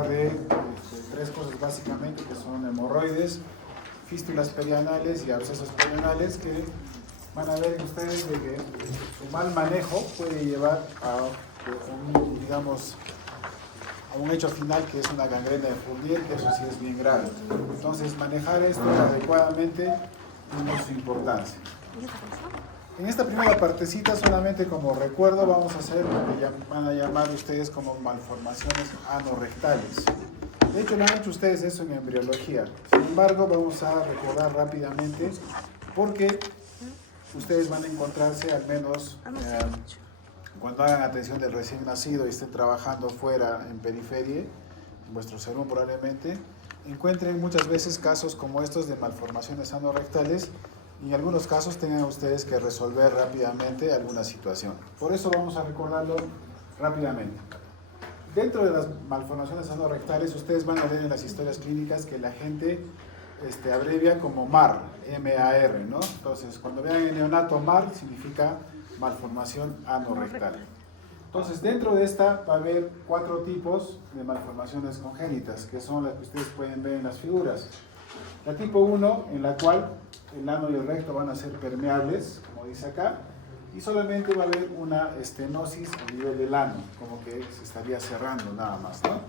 hablar de tres cosas básicamente, que son hemorroides, fístulas perianales y abscesos perianales, que van a ver ustedes de que su mal manejo puede llevar a un hecho final, que es una gangrena de Fournier, que eso sí es bien grave. Entonces, manejar esto adecuadamente tiene su importancia. En esta primera partecita, solamente como recuerdo, vamos a hacer lo que van a llamar ustedes como malformaciones anorrectales. De hecho, lo han hecho ustedes eso en embriología. Sin embargo, vamos a recordar rápidamente porque ustedes van a encontrarse, al menos cuando hagan atención del recién nacido y estén trabajando fuera en periferia, en vuestro salón probablemente, encuentren muchas veces casos como estos de malformaciones anorrectales, y en algunos casos tengan ustedes que resolver rápidamente alguna situación. Por eso vamos a recordarlo rápidamente. Dentro de las malformaciones anorrectales, ustedes van a ver en las historias clínicas que la gente abrevia como MAR, M-A-R, ¿no? Entonces, cuando vean el neonato MAR, significa malformación anorrectal. Entonces, dentro de esta va a haber 4 tipos de malformaciones congénitas, que son las que ustedes pueden ver en las figuras. La tipo 1, en la cual el ano y el recto van a ser permeables, como dice acá, y solamente va a haber una estenosis a nivel del ano, como que se estaría cerrando nada más, ¿no?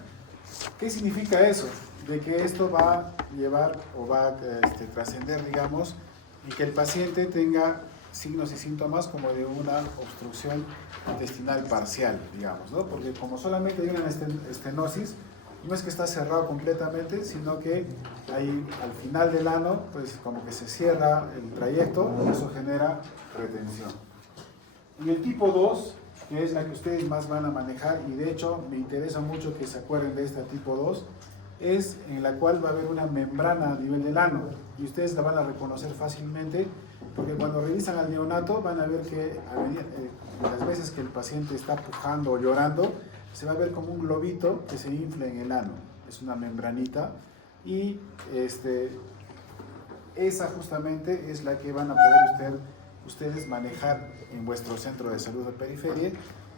¿Qué significa eso? De que esto va a llevar o va a trascender, digamos, y que el paciente tenga signos y síntomas como de una obstrucción intestinal parcial, digamos, ¿no? Porque como solamente hay una estenosis, no es que está cerrado completamente, sino que ahí al final del ano, pues como que se cierra el trayecto y eso genera retención. En el tipo 2, que es la que ustedes más van a manejar, y de hecho me interesa mucho que se acuerden de esta tipo 2, es en la cual va a haber una membrana a nivel del ano, y ustedes la van a reconocer fácilmente, porque cuando revisan al neonato van a ver que las veces que el paciente está pujando o llorando, se va a ver como un globito que se infla en el ano. Es una membranita, y esa justamente es la que van a poder ustedes manejar en vuestro centro de salud de periferia,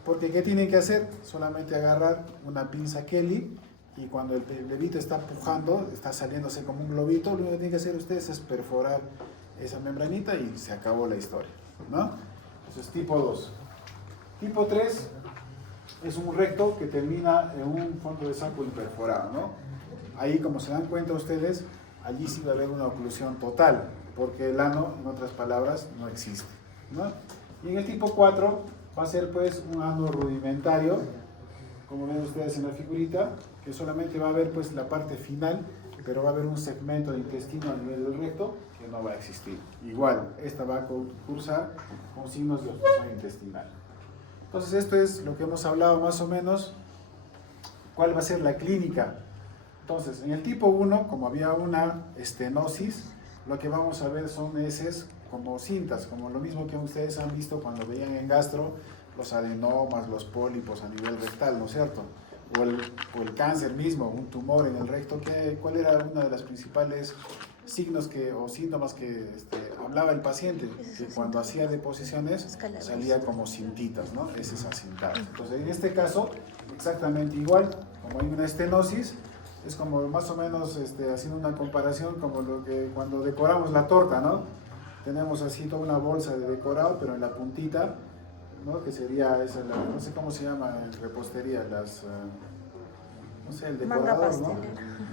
porque ¿qué tienen que hacer? Solamente agarrar una pinza Kelly, y cuando el bebito está pujando, está saliéndose como un globito, lo único que tienen que hacer ustedes es perforar esa membranita y se acabó la historia, ¿no? Eso es tipo 2. Tipo 3 es un recto que termina en un fondo de saco imperforado, ¿no? Ahí, como se dan cuenta ustedes, allí sí va a haber una oclusión total, porque el ano, en otras palabras, no existe, ¿no? Y en el tipo 4 va a ser pues un ano rudimentario, como ven ustedes en la figurita, que solamente va a haber pues la parte final, pero va a haber un segmento de intestino a nivel del recto que no va a existir. Igual, esta va a cursar con signos de obstrucción intestinal. Entonces, esto es lo que hemos hablado más o menos. ¿Cuál va a ser la clínica? Entonces, en el tipo 1, como había una estenosis, lo que vamos a ver son heces como cintas, como lo mismo que ustedes han visto cuando veían en gastro los adenomas, los pólipos a nivel rectal, ¿no es cierto? O el cáncer mismo, un tumor en el recto. ¿Cuál era uno de los principales signos o síntomas que hablaba el paciente? Que cuando hacía deposiciones salía como cintitas, ¿no? Es esa cintada. Entonces, en este caso, exactamente igual, como hay una estenosis, es como más o menos haciendo una comparación como lo que cuando decoramos la torta, ¿no? Tenemos así toda una bolsa de decorado, pero en la puntita, ¿no? Que sería esa, no sé cómo se llama en repostería, no sé, el decorador, ¿no?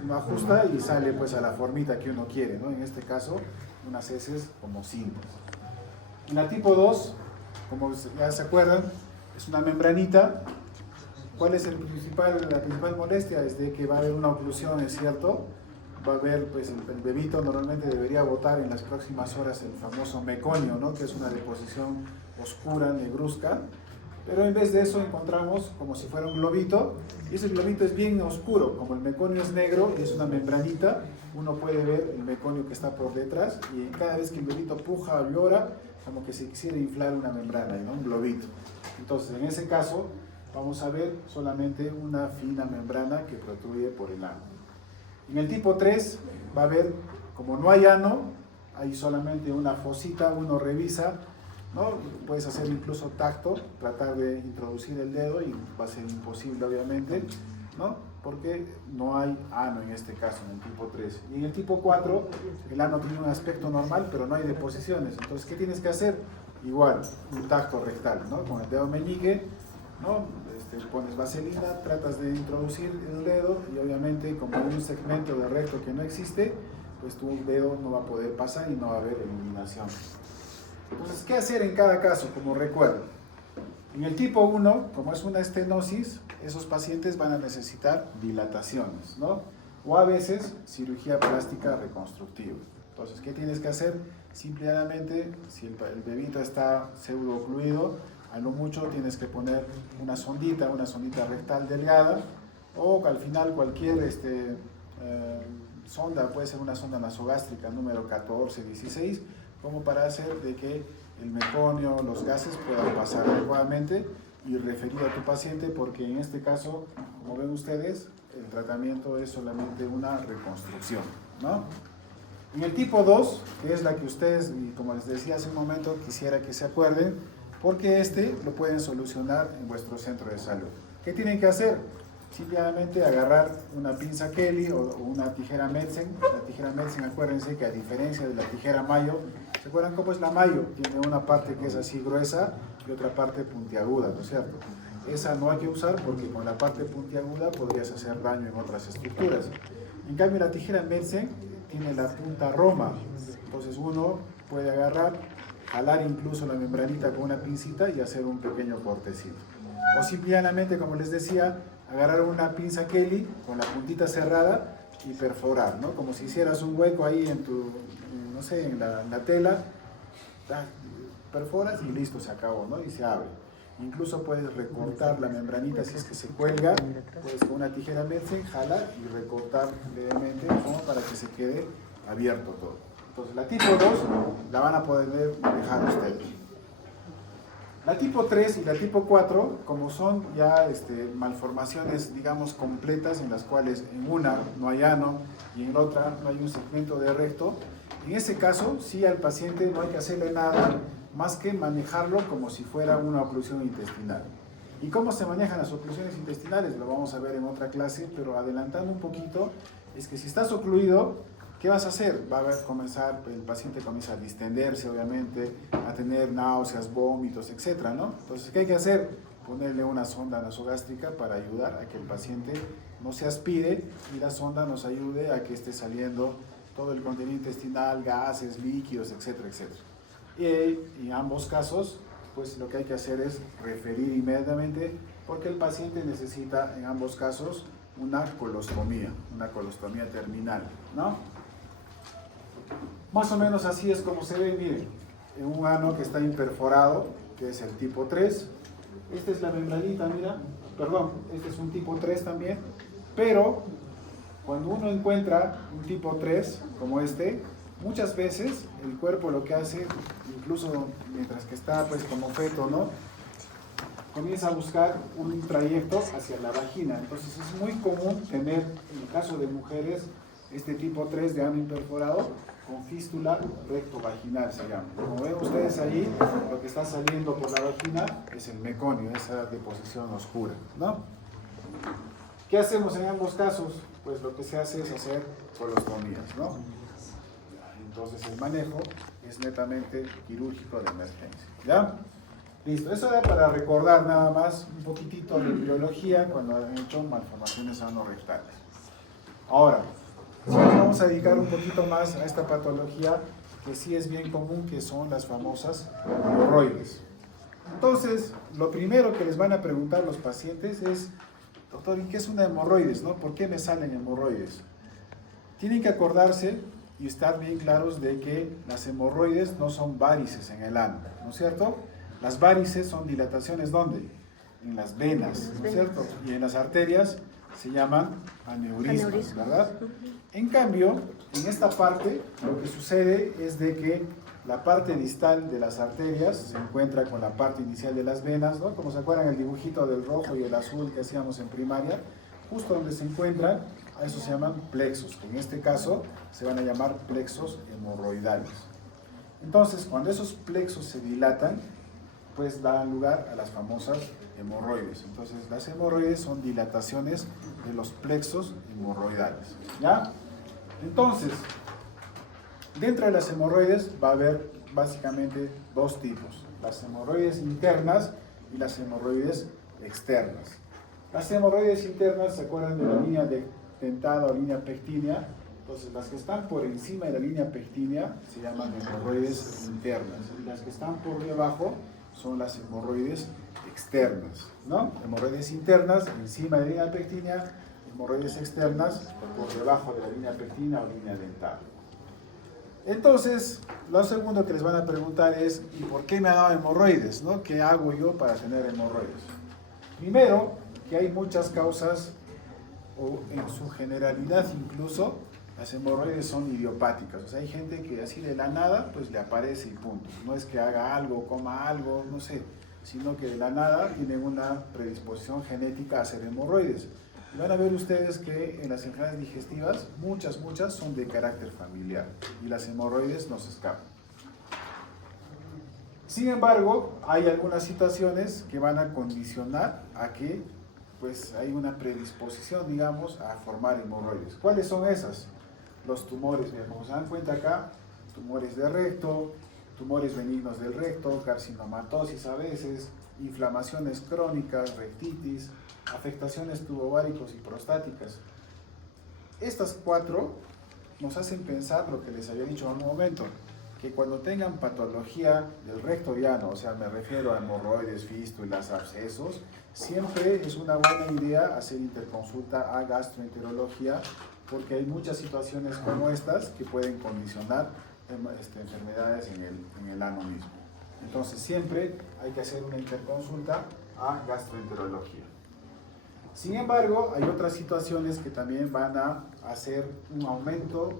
Uno ajusta y sale pues a la formita que uno quiere, ¿no? En este caso, unas heces como cintas. En la tipo 2, como ya se acuerdan, es una membranita. ¿Cuál es la principal molestia? Es de que va a haber una oclusión, ¿es cierto? Va a haber, pues el bebito normalmente debería botar en las próximas horas el famoso meconio, ¿no? Que es una deposición oscura, negruzca, pero en vez de eso encontramos como si fuera un globito, y ese globito es bien oscuro, como el meconio es negro y es una membranita, uno puede ver el meconio que está por detrás, y cada vez que el bebito puja o llora, como que se quisiera inflar una membrana, ¿no? Un globito. Entonces, en ese caso, vamos a ver solamente una fina membrana que protruye por el ano. En el tipo 3 va a haber, como no hay ano, hay solamente una fosita, uno revisa, ¿no? Puedes hacer incluso tacto, tratar de introducir el dedo y va a ser imposible obviamente, ¿no? porque no hay ano en este caso, en el tipo 3. Y en el tipo 4, el ano tiene un aspecto normal, pero no hay deposiciones. Entonces, ¿qué tienes que hacer? Igual, un tacto rectal, ¿no? Con el dedo meñique, ¿no? Pones vaselina, tratas de introducir el dedo y obviamente como hay un segmento de recto que no existe, pues tu dedo no va a poder pasar y no va a haber eliminación. Entonces, ¿qué hacer en cada caso? Como recuerdo, en el tipo 1, como es una estenosis, esos pacientes van a necesitar dilataciones, ¿no? O a veces cirugía plástica reconstructiva. Entonces, ¿qué tienes que hacer? Simplemente, si el bebito está pseudo-ocluido, a lo mucho tienes que poner una sondita rectal delgada, o al final cualquier sonda, puede ser una sonda nasogástrica número 14, 16, como para hacer de que el meconio, los gases puedan pasar adecuadamente y referir a tu paciente, porque en este caso, como ven ustedes, el tratamiento es solamente una reconstrucción, ¿no? En el tipo 2, que es la que ustedes, y como les decía hace un momento, quisiera que se acuerden, porque lo pueden solucionar en vuestro centro de salud. ¿Qué tienen que hacer? Simplemente agarrar una pinza Kelly o una tijera Metzen. La tijera Metzen, acuérdense que a diferencia de la tijera Mayo, ¿se acuerdan cómo es la Mayo? Tiene una parte que es así gruesa y otra parte puntiaguda, ¿no es cierto? Esa no hay que usar porque con la parte puntiaguda podrías hacer daño en otras estructuras. En cambio, la tijera Metzen tiene la punta roma, entonces uno puede agarrar, jalar incluso la membranita con una pincita y hacer un pequeño cortecito. O simplemente, como les decía, agarrar una pinza Kelly con la puntita cerrada y perforar, ¿no? Como si hicieras un hueco ahí en tu, no sé, en la tela, perforas y listo, se acabó, ¿no? Y se abre. Incluso puedes recortar la membranita si es que se cuelga, puedes con una tijera Metzen jalar y recortar levemente como para que se quede abierto todo. Entonces la tipo 2 la van a poder manejar ustedes. La tipo 3 y la tipo 4, como son ya malformaciones, digamos, completas, en las cuales en una no hay ano y en otra no hay un segmento de recto, en ese caso sí al paciente no hay que hacerle nada más que manejarlo como si fuera una oclusión intestinal. ¿Y cómo se manejan las oclusiones intestinales? Lo vamos a ver en otra clase, pero adelantando un poquito, es que si estás ocluido, ¿qué vas a hacer? El paciente comienza a distenderse, obviamente, a tener náuseas, vómitos, etc., ¿no? Entonces, ¿qué hay que hacer? Ponerle una sonda nasogástrica para ayudar a que el paciente no se aspire y la sonda nos ayude a que esté saliendo todo el contenido intestinal, gases, líquidos, etcétera, etcétera. Y en ambos casos, pues lo que hay que hacer es referir inmediatamente, porque el paciente necesita en ambos casos una colostomía terminal, ¿no? Más o menos así es como se ve, miren, en un ano que está imperforado, que es el tipo 3. Esta es la membranita, mira, perdón, este es un tipo 3 también, pero cuando uno encuentra un tipo 3 como este, muchas veces el cuerpo lo que hace, incluso mientras que está pues como feto, ¿no? Comienza a buscar un trayecto hacia la vagina. Entonces es muy común tener, en el caso de mujeres, este tipo 3 de ano imperforado con fístula rectovaginal se llama. Como ven ustedes ahí, lo que está saliendo por la vagina es el meconio, esa deposición oscura, ¿no? ¿Qué hacemos en ambos casos? Pues lo que se hace es hacer colostomías, ¿no? Entonces el manejo es netamente quirúrgico de emergencia, ¿ya? Listo, eso era para recordar nada más un poquitito de biología cuando han hecho malformaciones anorrectales. Ahora, nos vamos a dedicar un poquito más a esta patología que sí es bien común, que son las famosas hemorroides. Entonces, lo primero que les van a preguntar los pacientes es, doctor, ¿y qué es una hemorroides, no? ¿Por qué me salen hemorroides? Tienen que acordarse y estar bien claros de que las hemorroides no son varices en el ano, ¿no es cierto? Las varices son dilataciones, ¿dónde? En las venas, ¿no es cierto? Y en las arterias se llaman aneurismas, ¿verdad? En cambio, en esta parte, lo que sucede es de que la parte distal de las arterias se encuentra con la parte inicial de las venas, ¿no? Como se acuerdan el dibujito del rojo y el azul que hacíamos en primaria, justo donde se encuentran, a eso se llaman plexos, que en este caso se van a llamar plexos hemorroidales. Entonces, cuando esos plexos se dilatan, pues dan lugar a las famosas hemorroides. Entonces, las hemorroides son dilataciones de los plexos hemorroidales, ¿ya? Entonces, dentro de las hemorroides va a haber básicamente dos tipos: las hemorroides internas y las hemorroides externas. Las hemorroides internas, ¿se acuerdan de la línea dentada o línea pectínea? Entonces, las que están por encima de la línea pectínea se llaman hemorroides internas, y las que están por debajo son las hemorroides externas, ¿no? Hemorroides internas encima de la línea pectínea, hemorroides externas por debajo de la línea pectínea o línea dentada. Entonces, lo segundo que les van a preguntar es: ¿y por qué me ha dado hemorroides, ¿no? ¿Qué hago yo para tener hemorroides? Primero, que hay muchas causas, o en su generalidad incluso, las hemorroides son idiopáticas. O sea, hay gente que así de la nada, pues le aparece y punto. No es que haga algo, coma algo, no sé, sino que de la nada tienen una predisposición genética a hacer hemorroides. Y van a ver ustedes que en las enfermedades digestivas, muchas son de carácter familiar, y las hemorroides no se escapan. Sin embargo, hay algunas situaciones que van a condicionar a que pues hay una predisposición, digamos, a formar hemorroides. ¿Cuáles son esas? Los tumores, como se dan cuenta acá, tumores de recto, tumores benignos del recto, carcinomatosis a veces, inflamaciones crónicas, rectitis, afectaciones tubováricos y prostáticas. Estas cuatro nos hacen pensar lo que les había dicho en un momento, que cuando tengan patología del recto llano, o sea, me refiero a hemorroides, fístulas, abscesos, siempre es una buena idea hacer interconsulta a gastroenterología, porque hay muchas situaciones como estas que pueden condicionar enfermedades en el ano mismo. Entonces siempre hay que hacer una interconsulta a gastroenterología. Sin embargo, hay otras situaciones que también van a hacer un aumento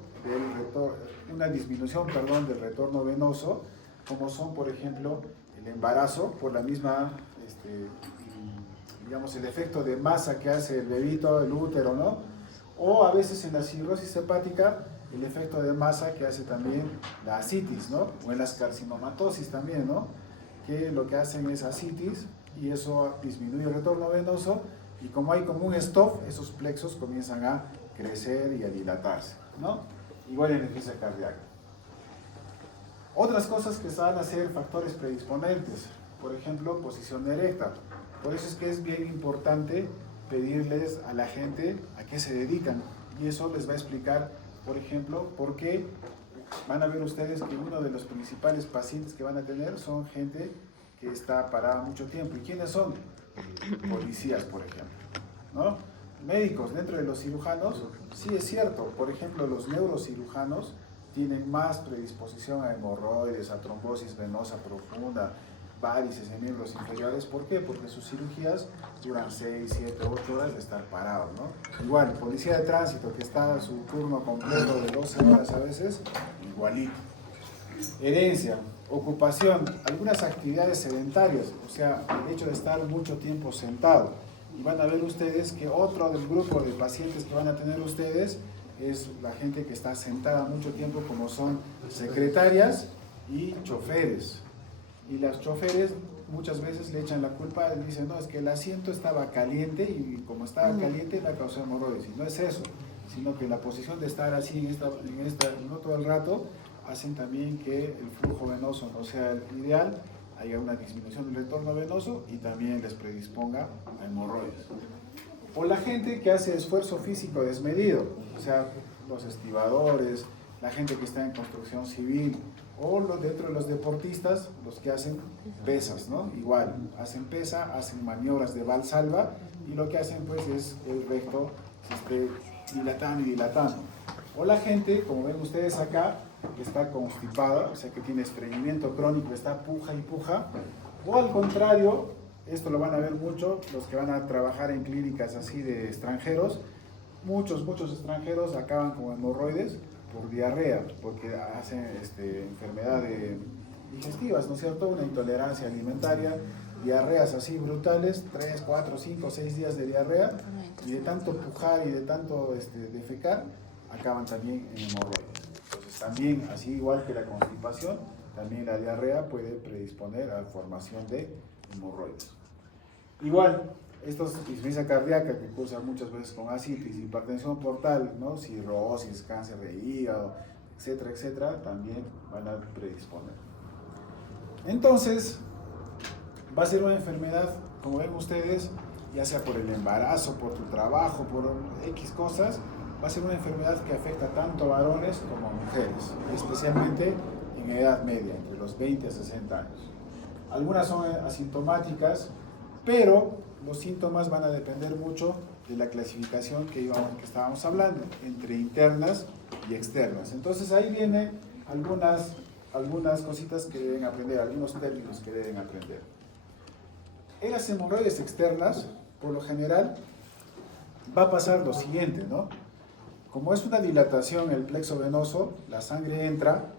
una disminución, del retorno venoso, como son, por ejemplo, el embarazo por la misma, digamos, el efecto de masa que hace el bebito, el útero, ¿no? O a veces en la cirrosis hepática, el efecto de masa que hace también la ascitis, ¿no? O en las carcinomatosis también, ¿no? Que lo que hacen es ascitis y eso disminuye el retorno venoso, y como hay como un stop, esos plexos comienzan a crecer y a dilatarse, ¿no? Igual en insuficiencia cardíaca. Otras cosas que van a ser factores predisponentes, por ejemplo, posición erecta. Por eso es que es bien importante pedirles a la gente a qué se dedican, y eso les va a explicar, por ejemplo, por qué van a ver ustedes que uno de los principales pacientes que van a tener son gente que está parada mucho tiempo. ¿Y quiénes son? Policías, por ejemplo, ¿no? Médicos. Dentro de los cirujanos, sí es cierto, por ejemplo, los neurocirujanos tienen más predisposición a hemorroides, a trombosis venosa profunda, varices en miembros inferiores. ¿Por qué? Porque sus cirugías duran 6, 7, 8 horas de estar parados, ¿no? Igual, policía de tránsito que está en su turno completo de 12 horas a veces, igualito. Herencia, ocupación, algunas actividades sedentarias, o sea, el hecho de estar mucho tiempo sentado. Y van a ver ustedes que otro del grupo de pacientes que van a tener ustedes es la gente que está sentada mucho tiempo, como son secretarias y choferes. Y las choferes muchas veces le echan la culpa, y dicen: no, es que el asiento estaba caliente y como estaba caliente me causó hemorroides. Y no es eso, sino que la posición de estar así no todo el rato hacen también que el flujo venoso no sea el ideal, haya una disminución del retorno venoso y también les predisponga a hemorroides. O la gente que hace esfuerzo físico desmedido, o sea, los estibadores, la gente que está en construcción civil, o dentro de los deportistas, los que hacen pesas, ¿no? Igual, hacen pesa, hacen maniobras de valsalva, y lo que hacen pues es el recto se esté dilatando y dilatando. O la gente, como ven ustedes acá, que está constipada, o sea que tiene estreñimiento crónico, está puja y puja. O al contrario, esto lo van a ver mucho los que van a trabajar en clínicas así de extranjeros. Muchos extranjeros acaban con hemorroides por diarrea, porque hacen enfermedades digestivas, ¿no es cierto? Una intolerancia alimentaria, diarreas así brutales, 3, 4, 5, 6 días de diarrea, y de tanto pujar y de tanto defecar, acaban también en hemorroides. Entonces también, así igual que la constipación, también la diarrea puede predisponer a la formación de hemorroides. Igual, estos insuficiencia cardíaca que cursa muchas veces con ascitis, hipertensión portal, ¿no? Cirrosis, cáncer de hígado, etcétera, etcétera, también van a predisponer. Entonces, va a ser una enfermedad, como ven ustedes, ya sea por el embarazo, por tu trabajo, por X cosas, va a ser una enfermedad que afecta tanto a varones como a mujeres, especialmente en edad media, entre los 20 a 60 años. Algunas son asintomáticas, pero los síntomas van a depender mucho de la clasificación que estábamos hablando, entre internas y externas. Entonces ahí vienen algunas cositas que deben aprender, algunos términos que deben aprender. En las hemorroides externas, por lo general, va a pasar lo siguiente, ¿no? Como es una dilatación en el plexo venoso, la sangre entra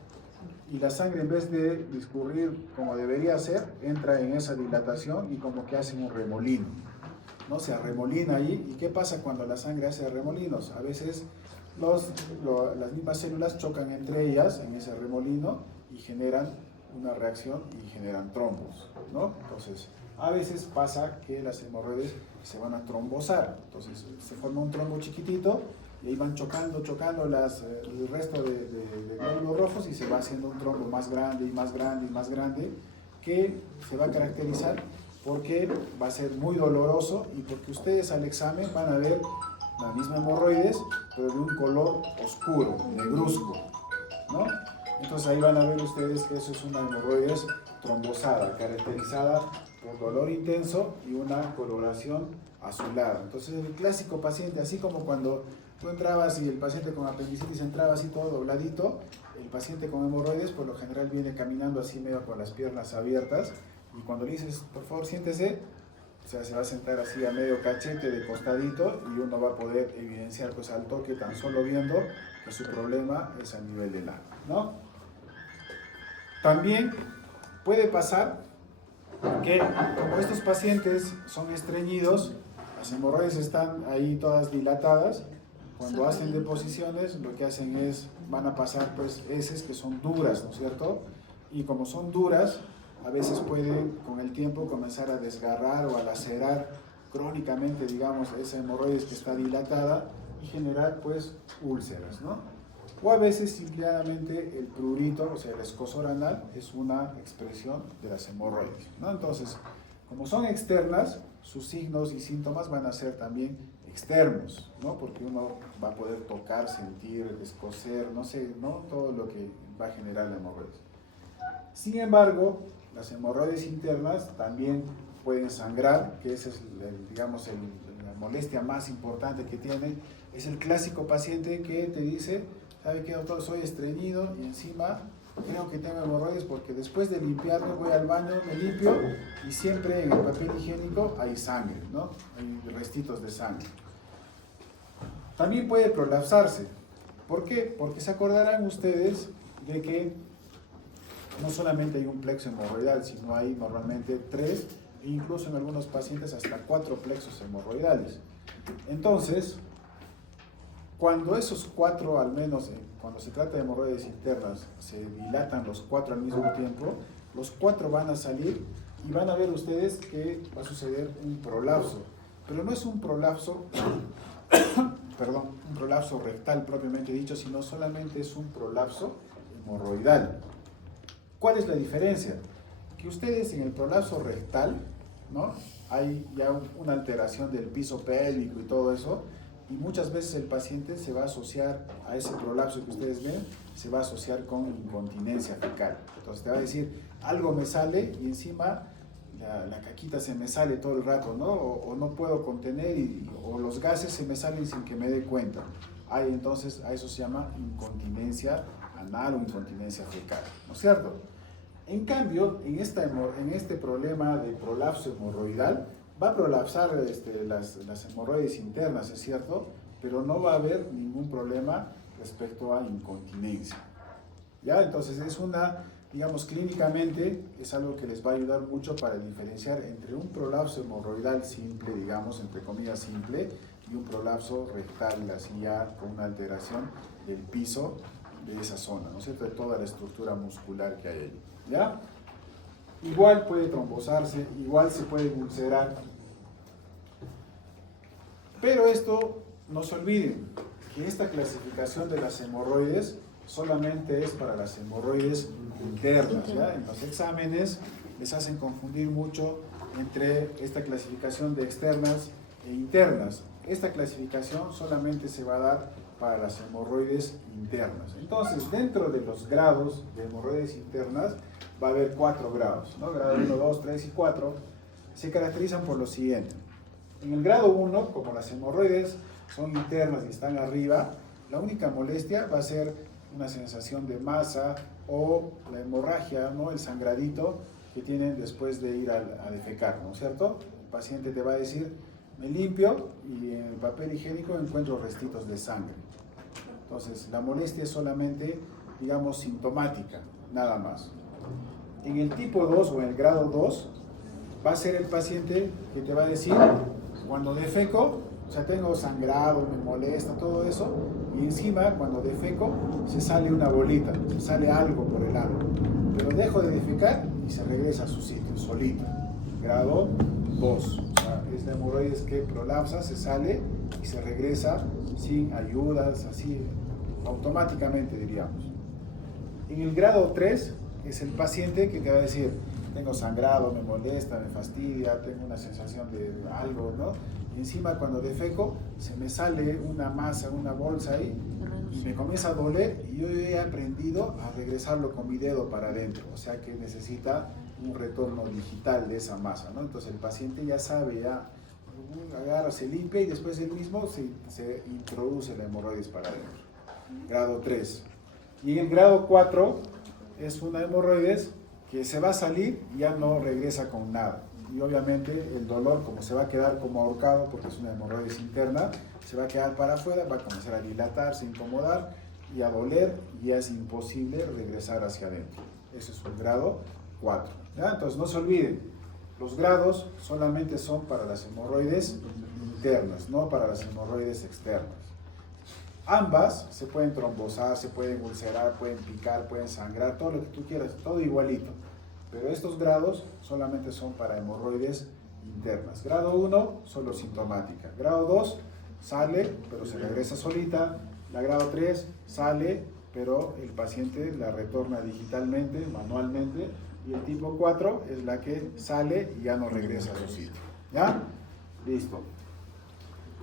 y la sangre, en vez de discurrir como debería ser, entra en esa dilatación y como que hace un remolino, ¿no? Se arremolina ahí. ¿Y qué pasa cuando la sangre hace remolinos? A veces las mismas células chocan entre ellas en ese remolino y generan una reacción y generan trombos, ¿no? Entonces, a veces pasa que las hemorroides se van a trombosar. Entonces, se forma un trombo chiquitito y ahí van chocando el resto de glóbulos rojos y se va haciendo un trombo más grande y más grande y más grande, que se va a caracterizar porque va a ser muy doloroso y porque ustedes al examen van a ver la misma hemorroides, pero de un color oscuro, negruzco, ¿no? Entonces ahí van a ver ustedes que eso es una hemorroides trombosada, caracterizada por dolor intenso y una coloración azulada. Entonces el clásico paciente, así como cuando tú entrabas y el paciente con apendicitis entraba así todo dobladito, el paciente con hemorroides por lo general viene caminando así medio con las piernas abiertas, y cuando le dices, por favor siéntese, o sea, se va a sentar así a medio cachete de costadito y uno va a poder evidenciar pues al toque, tan solo viendo que su problema es a nivel del ano, ¿no? También puede pasar que como estos pacientes son estreñidos, las hemorroides están ahí todas dilatadas, cuando hacen deposiciones lo que hacen es, van a pasar pues heces que son duras, ¿no es cierto? Y como son duras, a veces pueden con el tiempo comenzar a desgarrar o a lacerar crónicamente, digamos, esa hemorroides que está dilatada y generar pues úlceras, ¿no? O a veces simplemente el prurito, o sea el escozor anal, es una expresión de las hemorroides, ¿no? Entonces, como son externas, sus signos y síntomas van a ser también externos, ¿no? Porque uno va a poder tocar, sentir, escocer, no sé, ¿no? Todo lo que va a generar la hemorroides. Sin embargo, las hemorroides internas también pueden sangrar, que esa es, digamos, la molestia más importante que tienen. Es el clásico paciente que te dice, ¿sabe qué, doctor? Soy estreñido y encima creo que tengo hemorroides porque después de limpiarme voy al baño, me limpio y siempre en el papel higiénico hay sangre, ¿no? Hay restitos de sangre. También puede prolapsarse. ¿Por qué? Porque se acordarán ustedes de que no solamente hay un plexo hemorroidal, sino hay normalmente 3 e incluso en algunos pacientes hasta 4 plexos hemorroidales. Entonces, cuando esos 4, al menos cuando se trata de hemorroides internas, se dilatan los 4 al mismo tiempo, los 4 van a salir y van a ver ustedes que va a suceder un prolapso. Pero no es un prolapso, perdón, un prolapso rectal propiamente dicho, sino solamente es un prolapso hemorroidal. ¿Cuál es la diferencia? Que ustedes en el prolapso rectal, ¿no? Hay ya una alteración del piso pélvico y todo eso, y muchas veces el paciente se va a asociar a ese prolapso que ustedes ven, se va a asociar con incontinencia fecal. Entonces te va a decir, algo me sale y encima la caquita se me sale todo el rato, ¿no? O no puedo contener o los gases se me salen sin que me dé cuenta. Entonces a eso se llama incontinencia anal o incontinencia fecal, ¿no es cierto? En cambio, en este problema de prolapso hemorroidal, va a prolapsar las hemorroides internas, es cierto, pero no va a haber ningún problema respecto a incontinencia. ¿Ya? Entonces digamos, clínicamente es algo que les va a ayudar mucho para diferenciar entre un prolapso hemorroidal simple, digamos, entre comillas simple, y un prolapso rectal, así ya con una alteración del piso de esa zona, ¿no es cierto?, de toda la estructura muscular que hay ahí, ¿ya? Igual puede trombosarse, igual se puede ulcerar, Pero esto, no se olviden, que esta clasificación de las hemorroides solamente es para las hemorroides internas, ¿ya? En los exámenes les hacen confundir mucho entre esta clasificación de externas e internas. Esta clasificación solamente se va a dar para las hemorroides internas. Entonces, dentro de los grados de hemorroides internas, va a haber 4 grados, ¿no? Grado 1, 2, 3 y 4 se caracterizan por lo siguiente. En el grado 1, como las hemorroides son internas y están arriba, la única molestia va a ser una sensación de masa o la hemorragia, ¿no? El sangradito que tienen después de ir a defecar, ¿no es cierto? El paciente te va a decir, me limpio y en el papel higiénico encuentro restitos de sangre. Entonces, la molestia es solamente, digamos, sintomática, nada más. En el tipo 2 o en el grado 2, va a ser el paciente que te va a decir, cuando defeco, o sea, tengo sangrado, me molesta, todo eso, y encima, cuando defeco, se sale una bolita, se sale algo por el ano. Pero dejo de defecar y se regresa a su sitio, solito. Grado 2. O sea, es la hemorroides que prolapsa, se sale y se regresa sin ayudas, así, automáticamente, diríamos. En el grado 3, es el paciente que te va a decir, tengo sangrado, me molesta, me fastidia, tengo una sensación de algo, ¿no? Y encima cuando defeco se me sale una masa, una bolsa ahí y me comienza a doler y yo he aprendido a regresarlo con mi dedo para adentro, o sea que necesita un retorno digital de esa masa, ¿no? Entonces el paciente ya sabe, ya agarra, se limpia y después él mismo se introduce la hemorroides para adentro. Grado 3. Y en el grado 4 es una hemorroides que se va a salir y ya no regresa con nada. Y obviamente el dolor, como se va a quedar como ahorcado, porque es una hemorroides interna, se va a quedar para afuera, va a comenzar a dilatarse, incomodar y a doler, y ya es imposible regresar hacia adentro. Ese es un grado 4. ¿Ya? Entonces no se olviden, los grados solamente son para las hemorroides internas, no para las hemorroides externas. Ambas se pueden trombosar, se pueden ulcerar, pueden picar, pueden sangrar, todo lo que tú quieras, todo igualito. Pero estos grados solamente son para hemorroides internas. Grado 1, solo sintomática. Grado 2, sale, pero se regresa solita. La grado 3, sale, pero el paciente la retorna digitalmente, manualmente. Y el tipo 4 es la que sale y ya no regresa a su sitio. ¿Ya? Listo.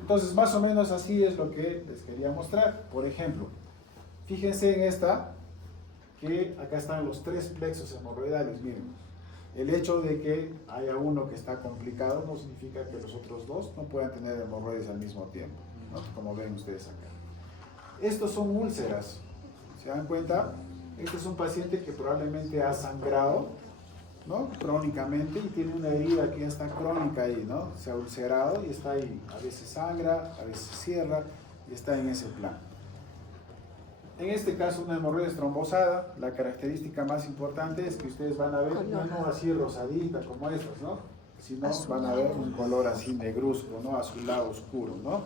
Entonces, más o menos así es lo que les quería mostrar. Por ejemplo, fíjense en esta, que acá están los 3 plexos hemorroidales. Miren, el hecho de que haya uno que está complicado no significa que los otros 2 no puedan tener hemorroides al mismo tiempo, ¿no? Como ven ustedes acá. Estos son úlceras. ¿Se dan cuenta? Este es un paciente que probablemente ha sangrado, ¿no? Crónicamente, y tiene una herida que ya está crónica ahí, ¿no? Se ha ulcerado y está ahí. A veces sangra, a veces cierra y está en ese plan. En este caso, una hemorroides trombosada, la característica más importante es que ustedes van a ver, no así rosadita como estas, ¿no? Sino van a ver un color así negruzco, ¿no? Azulado, oscuro, ¿no?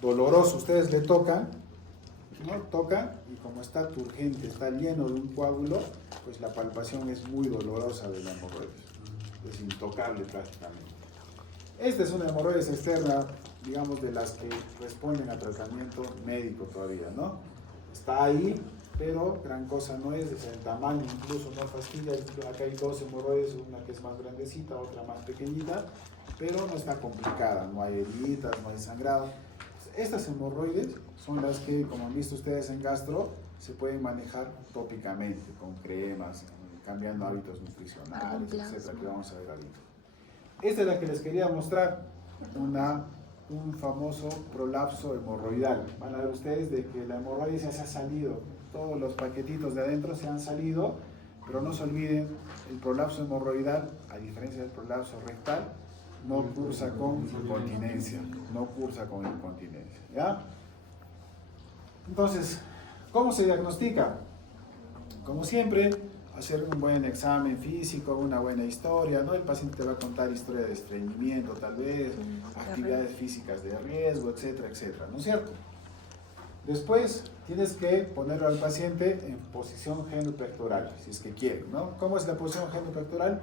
Doloroso. Ustedes le tocan, ¿no? Tocan y como está turgente, está lleno de un coágulo, pues la palpación es muy dolorosa de la hemorroides. Es intocable prácticamente. Esta es una hemorroides externa, digamos, de las que responden a tratamiento médico todavía, ¿no? Está ahí, pero gran cosa no es, el tamaño incluso no fastidia. Acá hay 2 hemorroides, una que es más grandecita, otra más pequeñita, pero no está complicada, no hay heridas, no hay sangrado. Estas hemorroides son las que, como han visto ustedes en gastro, se pueden manejar tópicamente, con cremas, cambiando hábitos nutricionales, etcétera, que vamos a ver ahorita. Esta es la que les quería mostrar, un famoso prolapso hemorroidal. Van a ver ustedes de que la hemorroides ya se ha salido, todos los paquetitos de adentro se han salido, pero no se olviden, el prolapso hemorroidal, a diferencia del prolapso rectal, no cursa con incontinencia, ¿ya? Entonces, ¿cómo se diagnostica? Como siempre, hacer un buen examen físico, una buena historia, ¿no? El paciente te va a contar historia de estreñimiento, tal vez, actividades físicas de riesgo, etcétera, etcétera, ¿no es cierto? Después tienes que ponerlo al paciente en posición genupectoral, si es que quiere, ¿no? ¿Cómo es la posición genupectoral?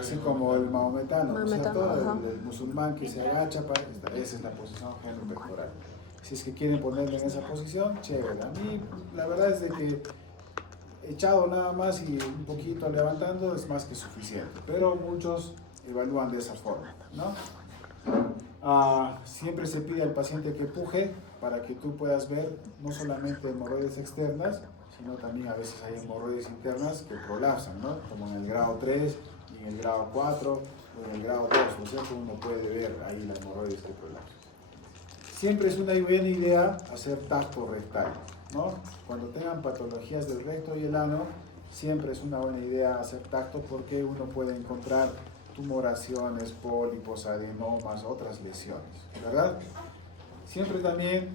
Así como el maometano, ¿no es cierto? El musulmán que se agacha, esa es la posición genupectoral. Si es que quieren ponerlo en esa posición, chévere. A mí la verdad es de que echado nada más y un poquito levantando es más que suficiente, pero muchos evalúan de esa forma, ¿no? Siempre se pide al paciente que puje para que tú puedas ver no solamente hemorroides externas, sino también a veces hay hemorroides internas que prolapsan, ¿no? Como en el grado 3, y en el grado 4 o en el grado 2, ¿no es cierto? Uno puede ver ahí las hemorroides que prolapsan. Siempre es una buena idea hacer tacto rectal, ¿no? Cuando tengan patologías del recto y el ano, siempre es una buena idea hacer tacto porque uno puede encontrar tumoraciones, pólipos, adenomas, otras lesiones, ¿verdad? Siempre también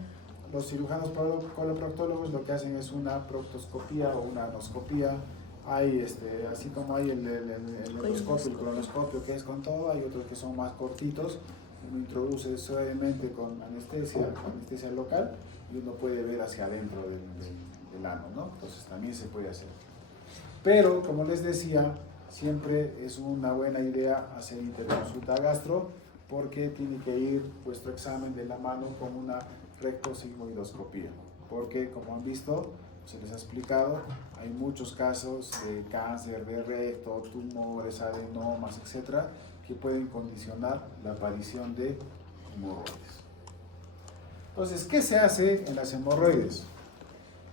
los cirujanos coloproctólogos lo que hacen es una proctoscopía o una anoscopía. Hay, así como hay el endoscopio, el colonoscopio, que es con todo, hay otros que son más cortitos. Uno introduce suavemente con anestesia local, y uno puede ver hacia adentro del ano, ¿no? Entonces también se puede hacer. Pero, como les decía, siempre es una buena idea hacer interconsulta gastro, porque tiene que ir vuestro examen de la mano con una rectosigmoidoscopía. Porque, como han visto, se les ha explicado, hay muchos casos de cáncer de recto, tumores, adenomas, etcétera, que pueden condicionar la aparición de hemorroides. Entonces, ¿qué se hace en las hemorroides?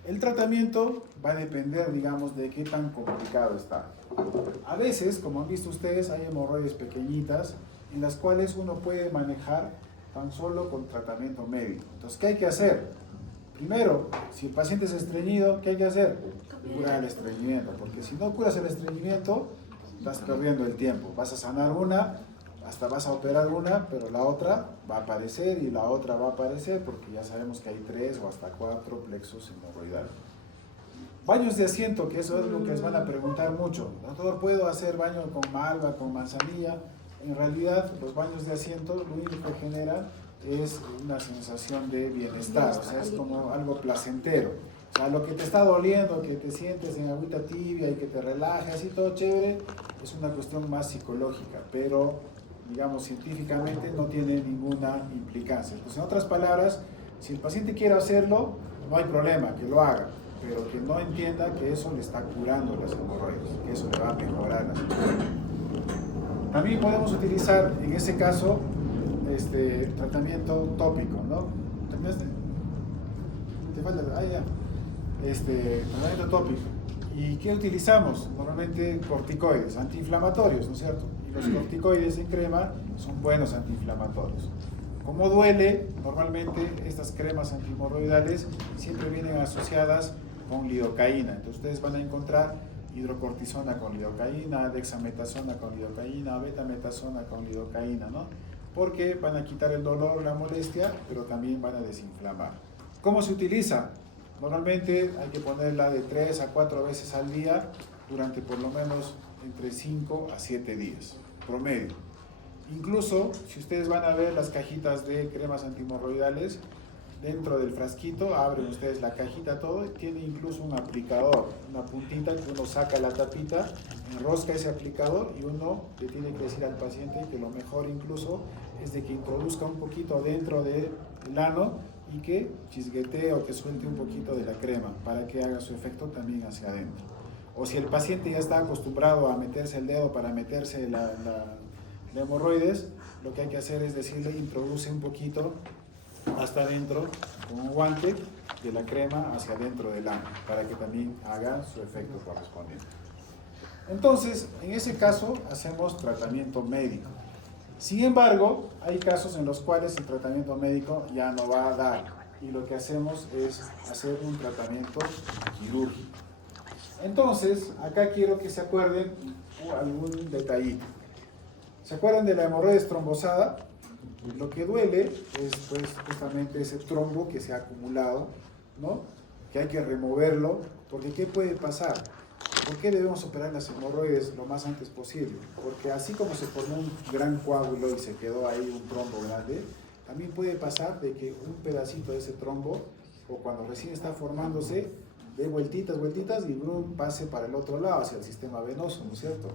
El tratamiento va a depender, digamos, de qué tan complicado está. A veces, como han visto ustedes, hay hemorroides pequeñitas en las cuales uno puede manejar tan solo con tratamiento médico. Entonces, ¿qué hay que hacer? Primero, si el paciente es estreñido, ¿qué hay que hacer? Curar el estreñimiento, porque si no curas el estreñimiento, estás perdiendo el tiempo. Vas a sanar una, hasta vas a operar una, pero la otra va a aparecer y la otra va a aparecer, porque ya sabemos que hay 3 o hasta 4 plexos hemorroidales. Baños de asiento, que eso es lo que les van a preguntar mucho. Doctor, ¿puedo hacer baño con malva, con manzanilla? En realidad, los baños de asiento lo único que generan es una sensación de bienestar, o sea, es como algo placentero. O sea, lo que te está doliendo, que te sientes en agüita tibia y que te relajes y todo chévere, es una cuestión más psicológica, pero, digamos, científicamente no tiene ninguna implicancia. Entonces, en otras palabras, si el paciente quiere hacerlo, no hay problema, que lo haga, pero que no entienda que eso le está curando las hemorroides, que eso le va a mejorar las hemorroides. También podemos utilizar, en ese caso, tratamiento tópico, ¿no? ¿Terminaste? Te falta, ya. Tratamiento tópico. ¿Y qué utilizamos? Normalmente corticoides, antiinflamatorios, ¿no es cierto? Y los corticoides en crema son buenos antiinflamatorios. Como duele, normalmente estas cremas antihemorroidales siempre vienen asociadas con lidocaína. Entonces ustedes van a encontrar hidrocortisona con lidocaína, dexametasona con lidocaína, betametasona con lidocaína, ¿no? Porque van a quitar el dolor, la molestia, pero también van a desinflamar. ¿Cómo se utiliza? Normalmente hay que ponerla de 3 a 4 veces al día durante por lo menos entre 5 a 7 días, promedio. Incluso, si ustedes van a ver las cajitas de cremas antihemorroidales, dentro del frasquito, abren ustedes la cajita todo, tiene incluso un aplicador, una puntita que uno saca la tapita, enrosca ese aplicador y uno le tiene que decir al paciente que lo mejor incluso es de que introduzca un poquito dentro del ano y que chisguetee o que suelte un poquito de la crema para que haga su efecto también hacia adentro. O si el paciente ya está acostumbrado a meterse el dedo para meterse la hemorroides, lo que hay que hacer es decirle introduce un poquito hasta adentro con un guante de la crema hacia adentro del ano para que también haga su efecto correspondiente. Entonces, en ese caso hacemos tratamiento médico. Sin embargo, hay casos en los cuales el tratamiento médico ya no va a dar y lo que hacemos es hacer un tratamiento quirúrgico. Entonces, acá quiero que se acuerden algún detallito. ¿Se acuerdan de la hemorroides trombosada? Lo que duele es pues, justamente ese trombo que se ha acumulado, ¿no? Que hay que removerlo, porque ¿qué puede pasar? ¿Por qué debemos operar las hemorroides lo más antes posible? Porque así como se formó un gran coágulo y se quedó ahí un trombo grande, también puede pasar de que un pedacito de ese trombo o cuando recién está formándose, dé vueltitas, vueltitas y brum, pase para el otro lado, hacia el sistema venoso, ¿no es cierto?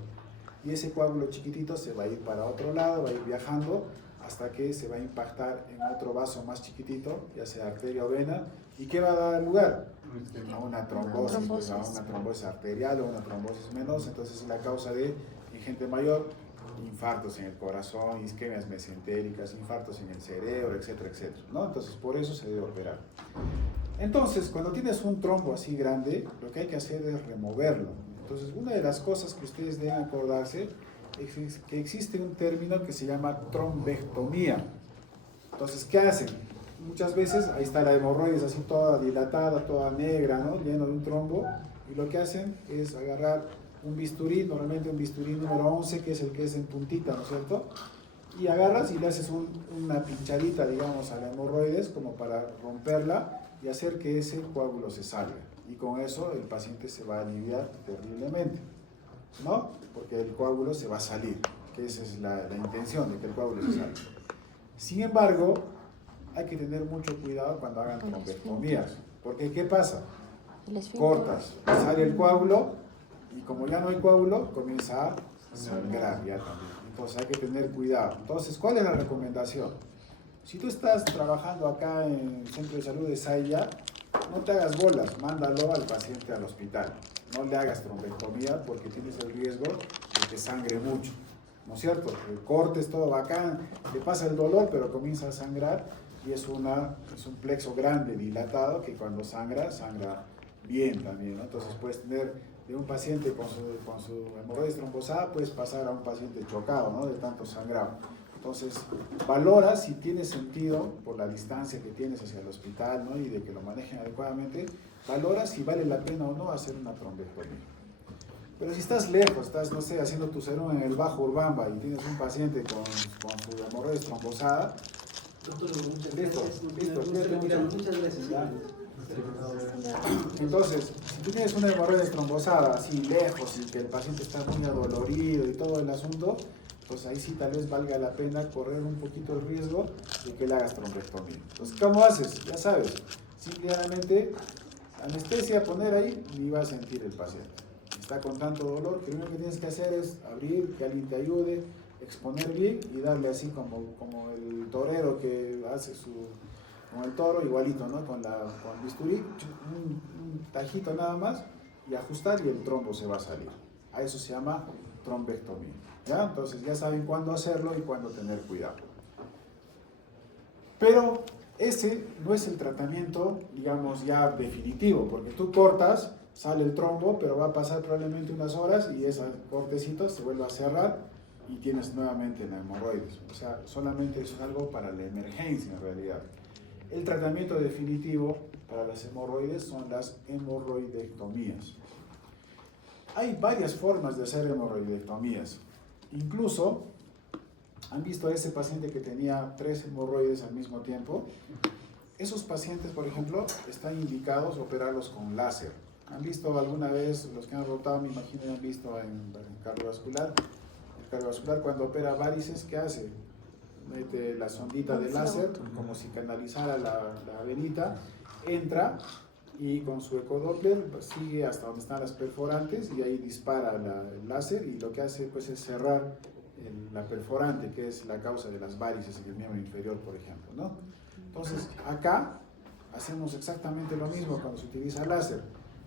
Y ese coágulo chiquitito se va a ir para otro lado, va a ir viajando hasta que se va a impactar en otro vaso más chiquitito, ya sea arteria o vena, ¿y qué va a dar lugar? A una trombosis, pues, a una trombosis arterial o una trombosis venosa. Entonces es la causa de, en gente mayor, infartos en el corazón, isquemias mesentéricas, infartos en el cerebro, etcétera, etcétera, ¿no? Entonces por eso se debe operar. Entonces, cuando tienes un trombo así grande, lo que hay que hacer es removerlo. Entonces, una de las cosas que ustedes deben acordarse es que existe un término que se llama trombectomía. Entonces, ¿qué hacen? Muchas veces, ahí está la hemorroides así toda dilatada, toda negra, ¿no? Lleno de un trombo, y lo que hacen es agarrar un bisturí, normalmente un bisturí número 11, que es el que es en puntita, ¿no es cierto? Y agarras y le haces una pinchadita, digamos, a la hemorroides como para romperla y hacer que ese coágulo se salga. Y con eso el paciente se va a aliviar terriblemente, ¿no? Porque el coágulo se va a salir, que esa es la intención, de que el coágulo se salga. Sin embargo, hay que tener mucho cuidado cuando hagan trombectomías, porque ¿qué pasa? Cortas, sale el coágulo y como ya no hay coágulo, comienza a sangrar ya también. Entonces hay que tener cuidado. Entonces, ¿cuál es la recomendación? Si tú estás trabajando acá en el centro de salud de Saya, no te hagas bolas, mándalo al paciente al hospital. No le hagas trombectomía porque tienes el riesgo de que sangre mucho, ¿no es cierto? El corte es todo bacán, le pasa el dolor, pero comienza a sangrar y es un plexo grande, dilatado, que cuando sangra, sangra bien también, ¿no? Entonces puedes tener de un paciente con su hemorroides trombosada, puedes pasar a un paciente chocado, ¿no? De tanto sangrado. Entonces, valora si tiene sentido, por la distancia que tienes hacia el hospital, ¿no? Y de que lo manejen adecuadamente, valora si vale la pena o no hacer una trombectomía. Pero si estás lejos, estás, no sé, haciendo tu serum en el Bajo Urbamba y tienes un paciente con su hemorroides trombosada, doctor, muchas listo, gracias. Muchas gracias. ¿Ya? Entonces, si tú tienes una hemorroides trombosada así lejos y que el paciente está muy adolorido y todo el asunto, pues ahí sí tal vez valga la pena correr un poquito el riesgo de que le hagas trombectomía. Entonces, ¿cómo haces? Ya sabes, simplemente anestesia, poner ahí y va a sentir el paciente. Está con tanto dolor que lo único que tienes que hacer es abrir, que alguien te ayude, exponer bien y darle así como el torero que hace con el toro, igualito, ¿no? Con bisturí, un tajito nada más y ajustar y el trombo se va a salir. A eso se llama trombectomía. ¿Ya? Entonces ya saben cuándo hacerlo y cuándo tener cuidado. Pero ese no es el tratamiento, digamos, ya definitivo, porque tú cortas, sale el trombo, pero va a pasar probablemente unas horas y ese cortecito se vuelve a cerrar y tienes nuevamente la hemorroides. O sea, solamente es algo para la emergencia en realidad. El tratamiento definitivo para las hemorroides son las hemorroidectomías. Hay varias formas de hacer hemorroidectomías. Incluso, ¿han visto a ese paciente que tenía 3 hemorroides al mismo tiempo? Esos pacientes, por ejemplo, están indicados operarlos con láser. ¿Han visto alguna vez, los que han rotado, me imagino, han visto en cardiovascular? El cardiovascular cuando opera varices, ¿qué hace? Mete la sondita de láser, como si canalizara la venita, entra y con su ecodoppler pues, sigue hasta donde están las perforantes y ahí dispara el láser y lo que hace pues, es cerrar la perforante, que es la causa de las varices en el miembro inferior, por ejemplo, ¿no? Entonces, acá hacemos exactamente lo mismo cuando se utiliza láser.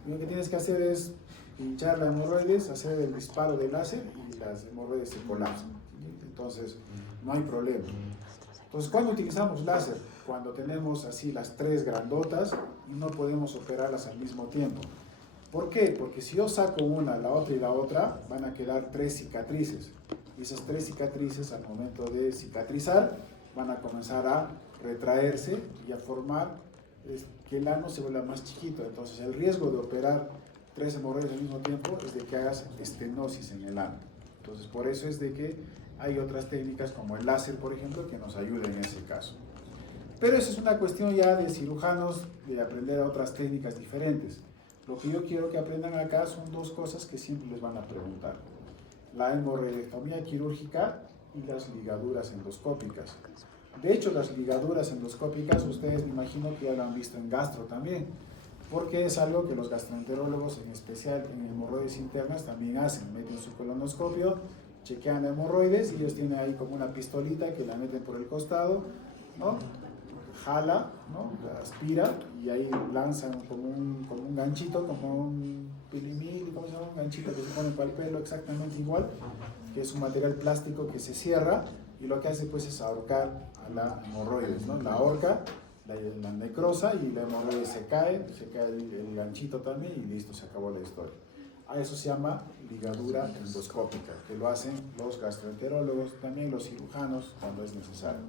Lo que tienes que hacer es pinchar la hemorroides, hacer el disparo de láser y las hemorroides se colapsan. Entonces, no hay problema. Entonces, ¿cuándo utilizamos láser? Cuando tenemos así las 3 grandotas y no podemos operarlas al mismo tiempo. ¿Por qué? Porque si yo saco una, la otra y la otra, van a quedar 3 cicatrices. Y esas 3 cicatrices, al momento de cicatrizar, van a comenzar a retraerse y a formar que el ano se vuelva más chiquito. Entonces, el riesgo de operar 3 hemorroides al mismo tiempo es de que hagas estenosis en el ano. Entonces, por eso es de que hay otras técnicas como el láser, por ejemplo, que nos ayudan en ese caso. Pero eso es una cuestión ya de cirujanos, de aprender otras técnicas diferentes. Lo que yo quiero que aprendan acá son 2 cosas que siempre les van a preguntar. La hemorroidectomía quirúrgica y las ligaduras endoscópicas. De hecho, las ligaduras endoscópicas, ustedes me imagino que ya lo han visto en gastro también, porque es algo que los gastroenterólogos, en especial en hemorroides internas, también hacen. Meten su colonoscopio, chequean hemorroides y ellos tienen ahí como una pistolita que la meten por el costado, ¿no? Jala, ¿no? La aspira y ahí lanzan como un ganchito, como un pilimil, ¿cómo se llama? Un ganchito que se pone para el pelo exactamente igual, que es un material plástico que se cierra y lo que hace pues es ahorcar a la hemorroides, ¿no? La ahorca, la necrosa y la hemorroide se cae el ganchito también y listo, se acabó la historia. A eso se llama ligadura endoscópica, que lo hacen los gastroenterólogos, también los cirujanos cuando es necesario.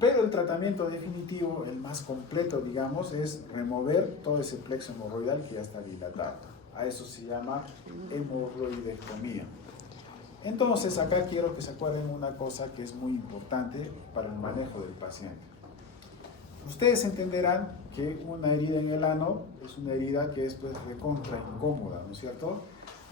Pero el tratamiento definitivo, el más completo, digamos, es remover todo ese plexo hemorroidal que ya está dilatado. A eso se llama hemorroidectomía. Entonces, acá quiero que se acuerden una cosa que es muy importante para el manejo del paciente. Ustedes entenderán que una herida en el ano es una herida que es pues recontra incómoda, ¿no es cierto?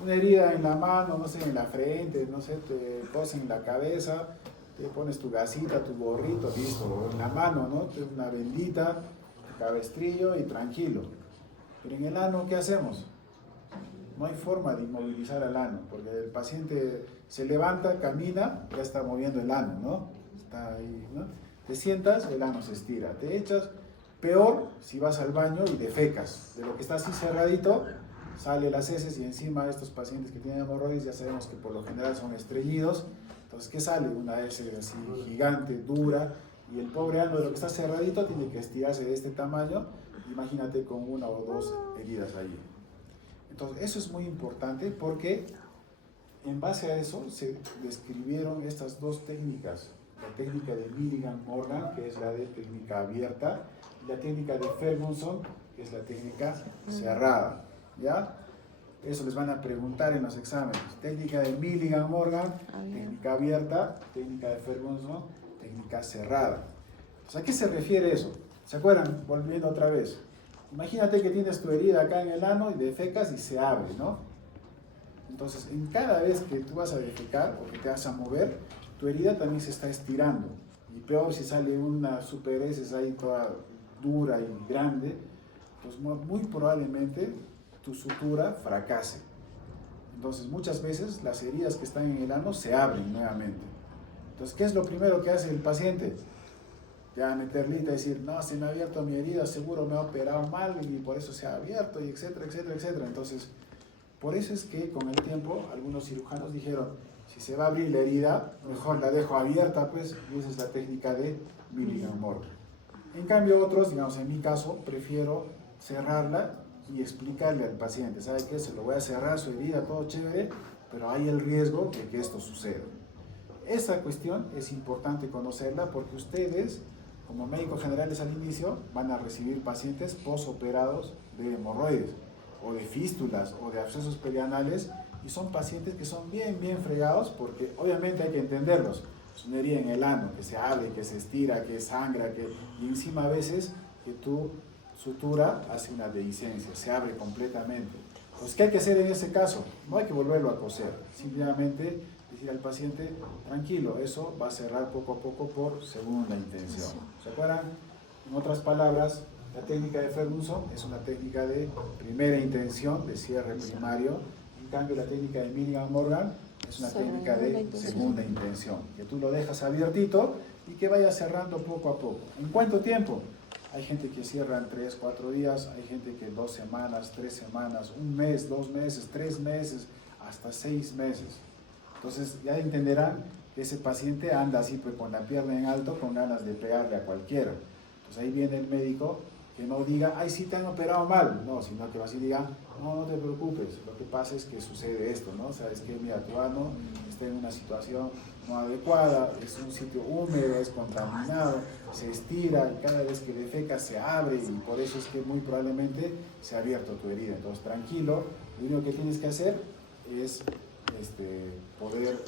Una herida en la mano, no sé, en la frente, no sé, te cosen la cabeza, te pones tu gasita, tu gorrito, listo, en la mano, ¿no? Una bendita, cabestrillo y tranquilo. Pero en el ano, ¿qué hacemos? No hay forma de inmovilizar al ano, porque el paciente se levanta, camina, ya está moviendo el ano, ¿no? Está ahí, ¿no? Te sientas, el ano se estira, te echas, peor si vas al baño y defecas, de lo que está así cerradito, sale las heces y encima estos pacientes que tienen hemorroides ya sabemos que por lo general son estreñidos, entonces ¿qué sale? Una heces así gigante, dura, y el pobre ano de lo que está cerradito tiene que estirarse de este tamaño, imagínate con una o dos heridas ahí. Entonces eso es muy importante porque en base a eso se describieron estas dos técnicas, la técnica de Milligan-Morgan, que es la de técnica abierta, y la técnica de Ferguson, que es la técnica cerrada, ¿ya? Eso les van a preguntar en los exámenes. Técnica de Milligan-Morgan, técnica abierta, técnica de Ferguson, técnica cerrada. Entonces, ¿a qué se refiere eso? ¿Se acuerdan? Volviendo otra vez. Imagínate que tienes tu herida acá en el ano y defecas y se abre, ¿no? Entonces, en cada vez que tú vas a defecar o que te vas a mover, tu herida también se está estirando. Y peor si sale una super heces ahí toda dura y grande, pues muy probablemente tu sutura fracase. Entonces, muchas veces las heridas que están en el ano se abren nuevamente. Entonces, ¿qué es lo primero que hace el paciente? Ya meterlita, decir, no, se me ha abierto mi herida, seguro me ha operado mal y por eso se ha abierto, y etcétera, etcétera, etcétera. Entonces, por eso es que con el tiempo algunos cirujanos dijeron, si se va a abrir la herida, mejor la dejo abierta, pues, y esa es la técnica de Milligan-Morgan. En cambio otros, digamos en mi caso, prefiero cerrarla y explicarle al paciente, ¿sabe qué? Se lo voy a cerrar su herida, todo chévere, pero hay el riesgo de que esto suceda. Esa cuestión es importante conocerla porque ustedes, como médicos generales al inicio, van a recibir pacientes posoperados de hemorroides, o de fístulas, o de abscesos perianales, y son pacientes que son bien fregados porque obviamente hay que entenderlos. Es una herida en el ano que se abre, que se estira, que sangra, y encima a veces que tu sutura hace una dehiscencia, se abre completamente. Pues, ¿qué hay que hacer en ese caso? No hay que volverlo a coser, simplemente decir al paciente, tranquilo, eso va a cerrar poco a poco por segunda intención. ¿Se acuerdan? En otras palabras, la técnica de Ferguson es una técnica de primera intención, de cierre primario. En cambio, la técnica de Milligan-Morgan es una técnica de segunda intención, que tú lo dejas abiertito y que vaya cerrando poco a poco. ¿En cuánto tiempo? Hay gente que cierra en 3, 4 días, hay gente que 2 semanas, 3 semanas, 1 mes, 2 meses, 3 meses, hasta 6 meses. Entonces ya entenderán que ese paciente anda así pues, con la pierna en alto, con ganas de pegarle a cualquiera. Entonces ahí viene el médico que no diga, ay, sí te han operado mal, no, sino que va así y diga, no te preocupes, lo que pasa es que sucede esto, ¿no? Sabes que mira, tu ano está en una situación no adecuada, es un sitio húmedo, es contaminado, se estira y cada vez que defeca se abre y por eso es que muy probablemente se ha abierto tu herida. Entonces tranquilo, lo único que tienes que hacer es poder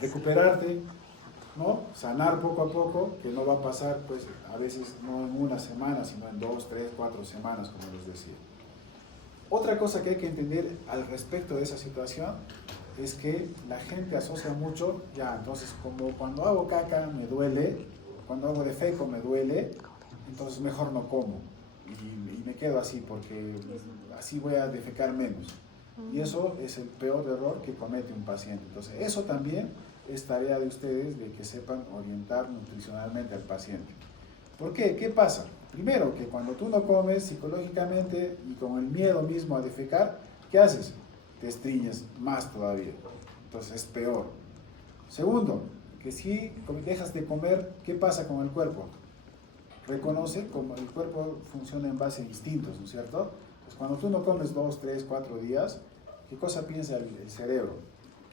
recuperarte, ¿no? Sanar poco a poco, que no va a pasar, pues, a veces no en 1 semana, sino en 2, 3, 4 semanas, como les decía. Otra cosa que hay que entender al respecto de esa situación es que la gente asocia mucho, ya, entonces como cuando hago caca me duele, cuando hago defeco me duele, entonces mejor no como y me quedo así porque así voy a defecar menos. Y eso es el peor error que comete un paciente. Entonces eso también es tarea de ustedes de que sepan orientar nutricionalmente al paciente. ¿Por qué? ¿Qué pasa? Primero, que cuando tú no comes psicológicamente y con el miedo mismo a defecar, ¿qué haces? Te estriñes más todavía. Entonces es peor. Segundo, que si dejas de comer, ¿qué pasa con el cuerpo? Reconoce como el cuerpo funciona en base a instintos, ¿no es cierto? Pues cuando tú no comes 2, 3, 4 días, ¿qué cosa piensa el cerebro?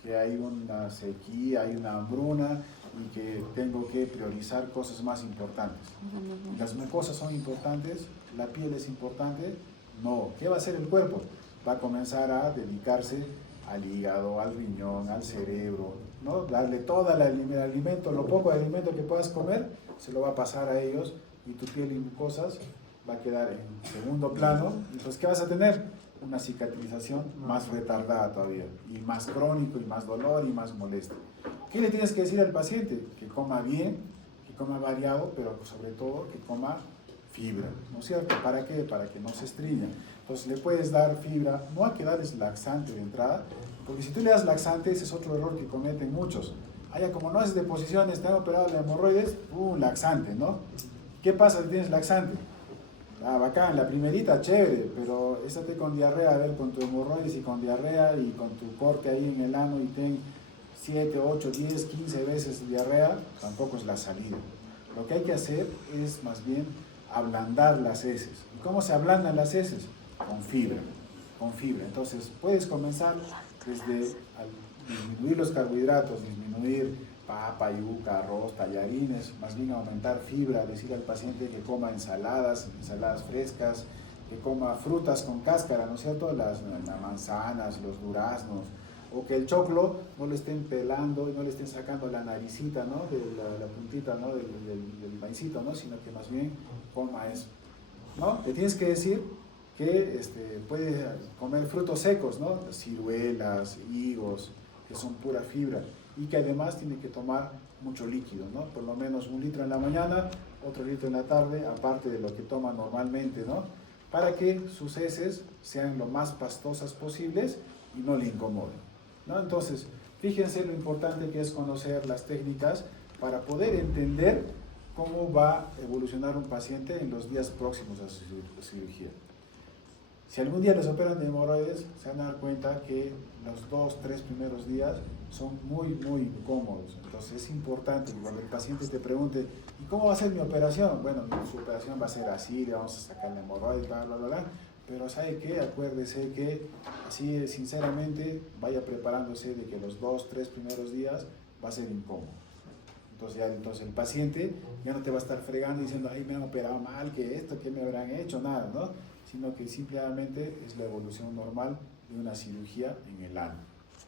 Que hay una sequía, hay una hambruna y que tengo que priorizar cosas más importantes. ¿Las mucosas son importantes? ¿La piel es importante? No. ¿Qué va a hacer el cuerpo? Va a comenzar a dedicarse al hígado, al riñón, al cerebro, ¿no? Darle todo el alimento, lo poco de alimento que puedas comer, se lo va a pasar a ellos y tu piel y mucosas va a quedar en segundo plano. Entonces, ¿qué vas a tener? Una cicatrización más retardada todavía, y más crónico, y más dolor, y más molesto. ¿Qué le tienes que decir al paciente? Que coma bien, que coma variado, pero sobre todo que coma fibra, ¿no es cierto? ¿Para qué? Para que no se estriña. Entonces le puedes dar fibra, no hay que darles laxante de entrada, porque si tú le das laxante, ese es otro error que cometen muchos. Allá como no haces deposiciones, te han operado de hemorroides, laxante, ¿no? ¿Qué pasa si tienes laxante? Ah, bacán, la primerita, chévere, pero estate con diarrea, a ver, con tu hemorroides y con diarrea y con tu corte ahí en el ano y ten 7, 8, 10, 15 veces diarrea, tampoco es la salida. Lo que hay que hacer es más bien ablandar las heces. ¿Y cómo se ablandan las heces? Con fibra, con fibra. Entonces puedes comenzar desde al disminuir los carbohidratos, disminuir papa, yuca, arroz, tallarines, más bien aumentar fibra, decirle al paciente que coma ensaladas frescas, que coma frutas con cáscara, ¿no es cierto? Las manzanas, los duraznos, o que el choclo no le estén pelando y no le estén sacando la naricita, ¿no? De la puntita, ¿no? del maicito, ¿no? Sino que más bien coma eso, ¿no? Le tienes que decir que puede comer frutos secos, ¿no? Ciruelas, higos, que son pura fibra, y que además tiene que tomar mucho líquido, ¿no? Por lo menos 1 litro en la mañana, otro litro en la tarde, aparte de lo que toma normalmente, ¿no? Para que sus heces sean lo más pastosas posibles y no le incomoden, ¿no? Entonces, fíjense lo importante que es conocer las técnicas para poder entender cómo va a evolucionar un paciente en los días próximos a su cirugía. Si algún día les operan de hemorroides, se van a dar cuenta que los 2, 3 primeros días son muy, muy cómodos. Entonces es importante que cuando el paciente te pregunte, ¿y cómo va a ser mi operación? Bueno, su operación va a ser así, le vamos a sacar la hemorroide, bla, bla, bla, bla. Pero ¿sabe qué? Acuérdese que así sinceramente vaya preparándose de que los 2, 3 primeros días va a ser incómodo. Entonces el paciente ya no te va a estar fregando diciendo, ay, me han operado mal, que esto, que me habrán hecho, nada, ¿no? Sino que simplemente es la evolución normal de una cirugía en el ano,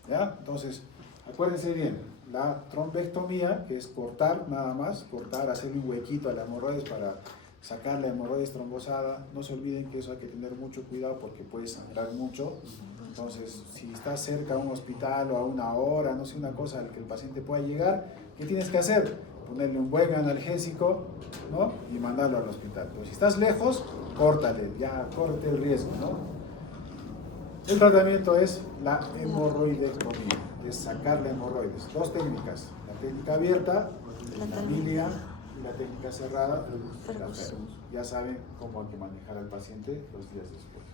¿ya? Entonces, acuérdense bien, la trombectomía, que es cortar nada más, cortar, hacerle un huequito a la hemorroides para sacar la hemorroides trombosada. No se olviden que eso hay que tener mucho cuidado porque puede sangrar mucho. Entonces, si estás cerca a un hospital o a 1 hora, no sé, una cosa al que el paciente pueda llegar, ¿qué tienes que hacer? Ponerle un buen analgésico, ¿no? Y mandarlo al hospital. Pero si estás lejos, córtale, ya córtate el riesgo, ¿no? El tratamiento es la hemorroidectomía, es sacar la hemorroides. 2 técnicas, la técnica abierta, la milia, y la técnica cerrada, la ferrus. Ya saben cómo hay que manejar al paciente los días después.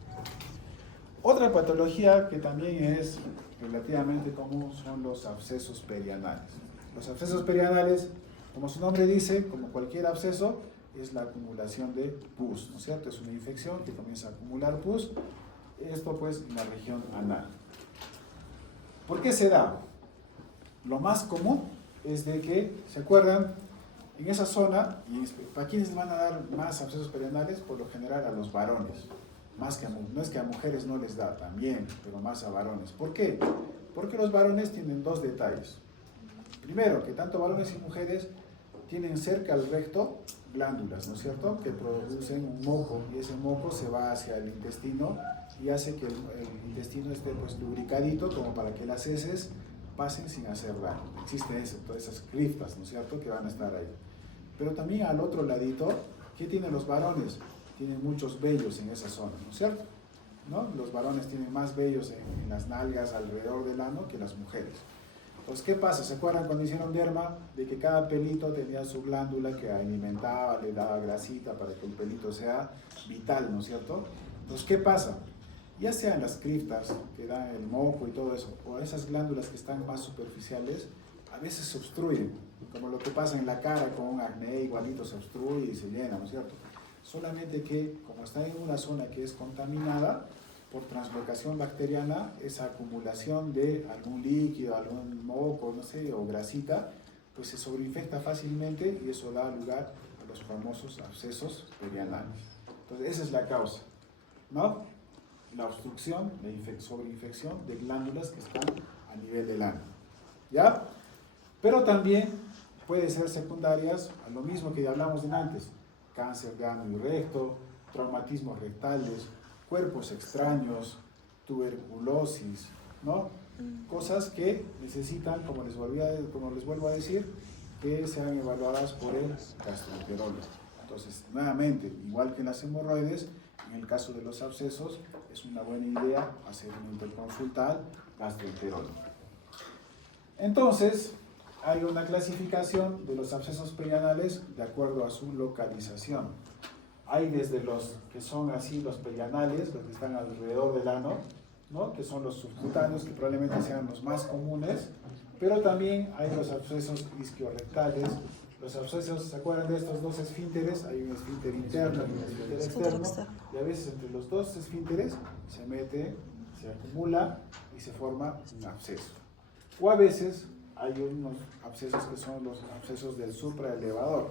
Otra patología que también es relativamente común son los abscesos perianales. Los abscesos perianales, como su nombre dice, como cualquier absceso, es la acumulación de pus, ¿no es cierto? Es una infección que comienza a acumular pus, esto pues en la región anal. ¿Por qué se da? Lo más común es de que, ¿se acuerdan? En esa zona, y ¿a quiénes van a dar más abscesos perianales? Por lo general a los varones. Más que no es que a mujeres no les da, también, pero más a varones. ¿Por qué? Porque los varones tienen 2 detalles. Primero, que tanto varones y mujeres tienen cerca al recto glándulas, ¿no es cierto?, que producen un moco, y ese moco se va hacia el intestino y hace que el intestino esté pues lubricadito como para que las heces pasen sin hacer daño. Existen todas esas criptas, ¿no es cierto?, que van a estar ahí. Pero también al otro ladito, ¿qué tienen los varones? Tienen muchos vellos en esa zona, ¿no es cierto?, ¿no? Los varones tienen más vellos en las nalgas alrededor del ano que las mujeres. Entonces, ¿qué pasa? ¿Se acuerdan cuando hicieron derma? De que cada pelito tenía su glándula que alimentaba, le daba grasita para que el pelito sea vital, ¿no es cierto? Entonces, ¿qué pasa? Ya sean las criptas que dan el moco y todo eso, o esas glándulas que están más superficiales, a veces se obstruyen, como lo que pasa en la cara con un acné, igualito se obstruye y se llena, ¿no es cierto? Solamente que, como está en una zona que es contaminada, por translocación bacteriana, esa acumulación de algún líquido, algún moco, no sé, o grasita, pues se sobreinfecta fácilmente y eso da lugar a los famosos abscesos perianales. Entonces, esa es la causa, ¿no? La obstrucción, la sobreinfección de glándulas que están a nivel del ano, ¿ya? Pero también puede ser secundarias a lo mismo que ya hablamos de antes: cáncer de ano y recto, traumatismos rectales, cuerpos extraños, tuberculosis, ¿no? Cosas que necesitan, como les vuelvo a decir, que sean evaluadas por el gastroenterólogo. Entonces, nuevamente, igual que en las hemorroides, en el caso de los abscesos, es una buena idea hacer una interconsulta al gastroenterólogo. Entonces, hay una clasificación de los abscesos perianales de acuerdo a su localización. Hay desde los que son así, los perianales, los que están alrededor del ano, ¿no?, que son los subcutáneos, que probablemente sean los más comunes, pero también hay los abscesos isquiorrectales. Los abscesos, ¿se acuerdan de estos dos esfínteres? Hay un esfínter interno y un esfínter externo, y a veces entre los dos esfínteres se mete, se acumula y se forma un absceso. O a veces hay unos abscesos que son los abscesos del supraelevador.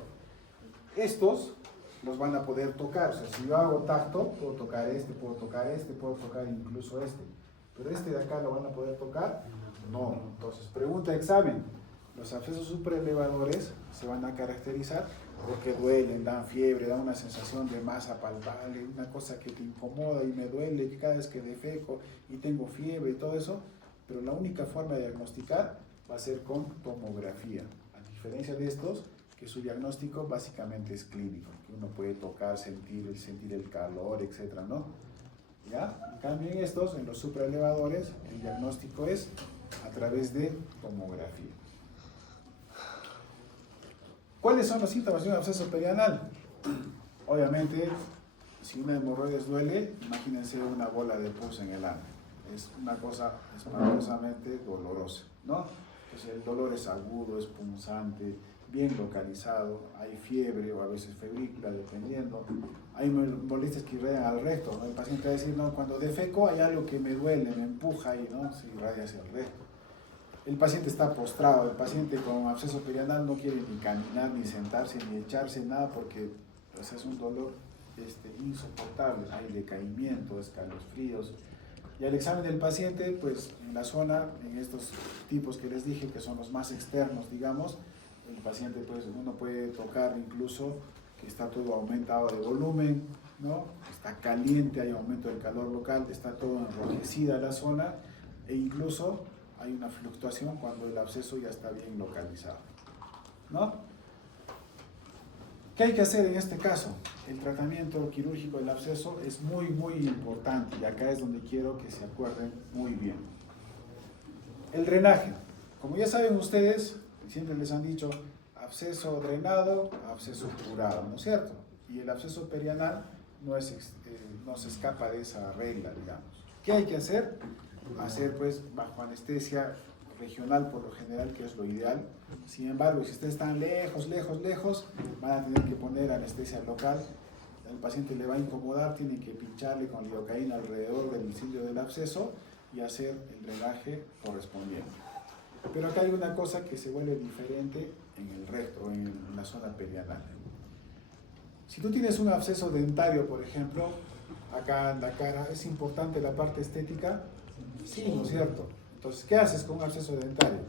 Estos los van a poder tocar, o sea, si yo hago tacto, puedo tocar este, puedo tocar este, puedo tocar incluso este, pero este de acá lo van a poder tocar, no. Entonces, pregunta examen: los abscesos supraelevadores se van a caracterizar porque duelen, dan fiebre, dan una sensación de masa palpable, una cosa que te incomoda y me duele cada vez que defeco y tengo fiebre y todo eso, pero la única forma de diagnosticar va a ser con tomografía, a diferencia de estos, que su diagnóstico básicamente es clínico, que uno puede tocar, sentir el calor, etc., ¿no? ¿Ya? En cambio, en estos, en los supraelevadores, el diagnóstico es a través de tomografía. ¿Cuáles son los síntomas de un absceso perianal? Obviamente, si una hemorroides duele, imagínense una bola de pus en el ano. Es una cosa espantosamente dolorosa, ¿no? Entonces, el dolor es agudo, es punzante, bien localizado, hay fiebre o a veces febrícula, dependiendo. Hay molestias que irradian al recto, ¿no? El paciente va a decir: no, cuando defeco hay algo que me duele, me empuja y no se irradia hacia el recto. El paciente está postrado, el paciente con absceso perianal no quiere ni caminar, ni sentarse, ni echarse, nada, porque pues, es un dolor insoportable. Hay decaimiento, escalofríos. Y al examen del paciente, pues en la zona, en estos tipos que les dije, que son los más externos, digamos, el paciente, pues uno puede tocar incluso que está todo aumentado de volumen, ¿no? Está caliente, hay aumento del calor local, está todo enrojecida la zona, e incluso hay una fluctuación cuando el absceso ya está bien localizado, ¿no? ¿Qué hay que hacer en este caso? El tratamiento quirúrgico del absceso es muy, muy importante, y acá es donde quiero que se acuerden muy bien. El drenaje. Como ya saben ustedes, siempre les han dicho absceso drenado, absceso curado, ¿no es cierto? Y el absceso perianal no se escapa de esa regla, digamos. ¿Qué hay que hacer? Hacer pues bajo anestesia regional por lo general, que es lo ideal. Sin embargo, si ustedes están lejos, van a tener que poner anestesia local. El paciente le va a incomodar, tienen que pincharle con lidocaína alrededor del sitio del absceso y hacer el drenaje correspondiente. Pero acá hay una cosa que se vuelve diferente en el recto, en la zona perianal. Si tú tienes un absceso dentario, por ejemplo, acá en la cara, ¿es importante la parte estética? Sí, ¿no es cierto? Entonces, ¿qué haces con un absceso dentario?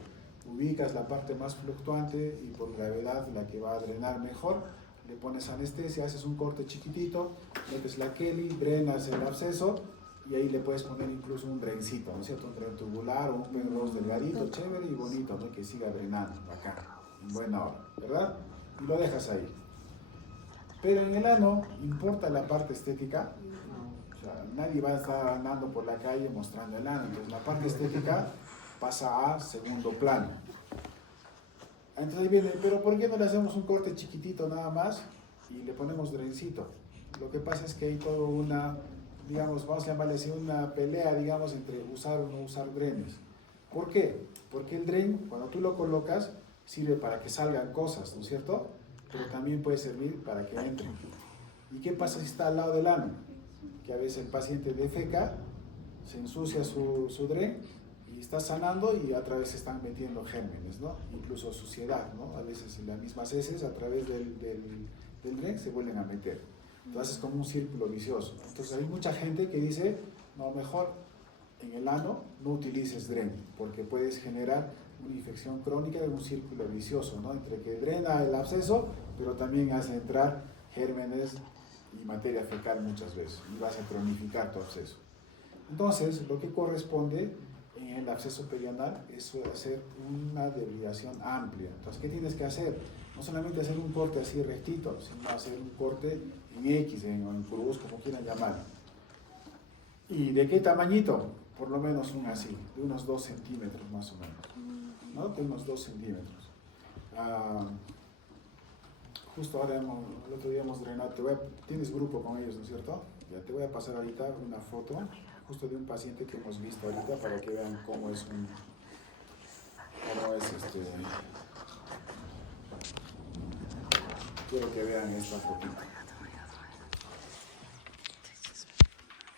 Ubicas la parte más fluctuante y por gravedad la que va a drenar mejor, le pones anestesia, haces un corte chiquitito, metes la Kelly, drenas el absceso y ahí le puedes poner incluso un drencito, ¿no es cierto? Un dren tubular o un penrose delgadito, chévere y bonito, ¿no? Que siga drenando, acá, en buena hora, ¿verdad? Y lo dejas ahí. Pero en el ano importa la parte estética. O sea, nadie va a estar andando por la calle mostrando el ano, entonces la parte estética pasa a segundo plano. Entonces ahí viene, pero ¿por qué no le hacemos un corte chiquitito nada más y le ponemos drencito? Lo que pasa es que hay toda una, digamos, vamos a llamarle así, una pelea, digamos, entre usar o no usar drenes. ¿Por qué? Porque el dren, cuando tú lo colocas, sirve para que salgan cosas, ¿no es cierto? Pero también puede servir para que entren. ¿Y qué pasa si está al lado del ano? Que a veces el paciente defeca, se ensucia su dren y está sanando y a través se están metiendo gérmenes, ¿no? Incluso suciedad, ¿no? A veces las mismas heces a través del dren se vuelven a meter. Entonces es como un círculo vicioso. Entonces hay mucha gente que dice, no, mejor en el ano no utilices dren, porque puedes generar una infección crónica de un círculo vicioso, ¿no? Entre que drena el absceso, pero también hace entrar gérmenes y materia fecal muchas veces, y vas a cronificar tu absceso. Entonces, lo que corresponde en el absceso perianal es hacer una debridación amplia. Entonces, ¿qué tienes que hacer? No solamente hacer un corte así rectito, sino hacer un corte en X, en cruz, como quieran llamar. ¿Y de qué tamañito? Por lo menos un así, de unos 2 centímetros más o menos, ¿no? De unos 2 centímetros. Justo ahora, el otro día hemos drenado, tienes grupo con ellos, ¿no es cierto? Ya te voy a pasar ahorita una foto, justo de un paciente que hemos visto ahorita, para que vean cómo es quiero que vean esta fotito.